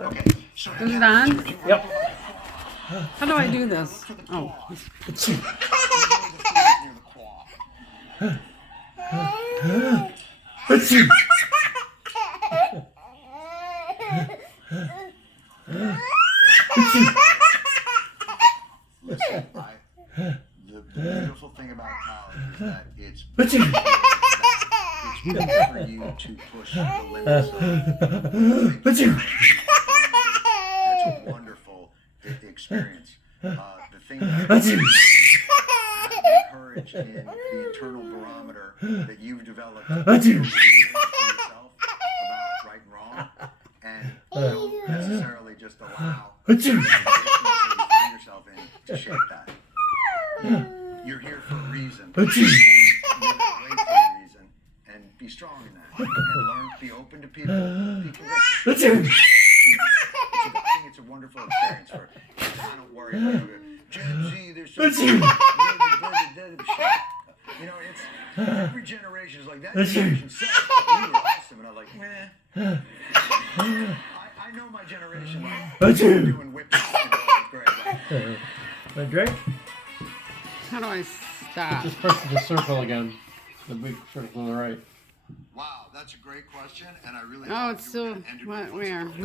Okay. So Is it on? Yep. How do I do this? Oh. Listen, the beautiful thing about college is that it's built for you to push the limits of it's a wonderful experience. The thing that have the courage in the internal barometer that you've developed over the years for yourself about right and wrong, and don't necessarily just allow the situations that you find yourself in to shape that. You're here for a reason, and you're great for a reason, and be strong in that, and learn, be open to people. I think it's a wonderful experience for. I don't worry about it. Gen Z, there's so you know, it's every generation is like that. Generation sucks. We were awesome, and I was like, meh. I know my generation. Doing whips. Want a drink? How do I stop? Just press the circle again. The big circle on the right. Wow, that's a great question, and I really. Oh, it's still. What? Where?